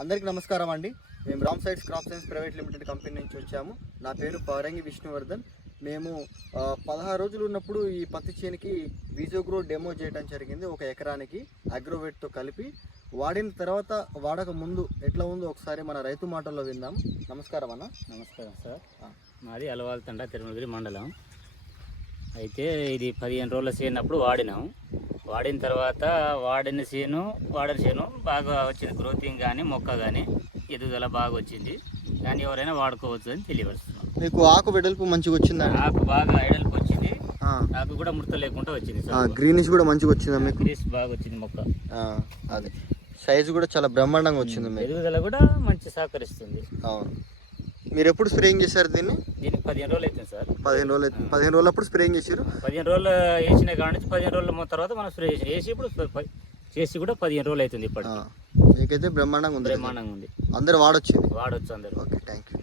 అందరికీ నమస్కారం అండి. మేము Ram seeds crop science private limited company నుంచి వచ్చాము. నా పేరు పవరంగి విష్ణువర్ధన్. మేము పదహారు రోజులు ఉన్నప్పుడు ఈ పత్తి చేనికి వీజోగ్రో డెమో చేయడం జరిగింది ఒక ఎకరానికి అగ్రోవేట్తో కలిపి. వాడిన తర్వాత వాడక ముందు ఎట్లా ఉందో ఒకసారి మన రైతు మాటల్లో విందాం. నమస్కారం అన్న. నమస్కారం సార్. మాది అలవాల తండ తిరుమలగిరి మండలం. అయితే ఇది పదిహేను రోజుల చేనప్పుడు వాడినాం. వాడిన తర్వాత వాడిన చేను వాడిన చేను బాగా వచ్చింది. గ్రోతింగ్ కానీ మొక్క కానీ ఎదుగుదల బాగా వచ్చింది. కానీ ఎవరైనా వాడుకోవచ్చు అని తెలియపరుస్తున్నాం. మీకు ఆకు వెడల్పు మంచిగా వచ్చిందండి ఆకు బాగా ఐడల్కి వచ్చింది. ఆకు కూడా ముడత లేకుండా వచ్చింది గ్రీనిష్ కూడా మంచిగా వచ్చిందా మీకు? గ్రీస్ బాగా వచ్చింది మొక్క. అదే. సైజు కూడా చాలా బ్రహ్మాండంగా వచ్చింది ఎదుగుదల కూడా మంచి సహకరిస్తుంది. అవును. మీరు ఎప్పుడు స్ప్రేయింగ్ చేశారు దీన్ని? దీనికి పదిహేను రోజులు అవుతుంది సార్. పదిహేను రోజులు అయితే- పదిహేను రోజులు అప్పుడు స్ప్రేయింగ్ చేశారు? పదిహేను రోజులు వేసిన కాడ నుంచి పదిహేను రోజుల తర్వాత మనం స్ప్రే చేసి వేసి ఇప్పుడు చేసి కూడా పదిహేను రోజులు అవుతుంది ఆ, ఇప్పటికి మీకైతే బ్రహ్మాండంగా ఉంది బ్రహ్మాండంగా ఉంది. అందరు వాడొచ్చింది? వాడొచ్చు అందరూ. Okay thank you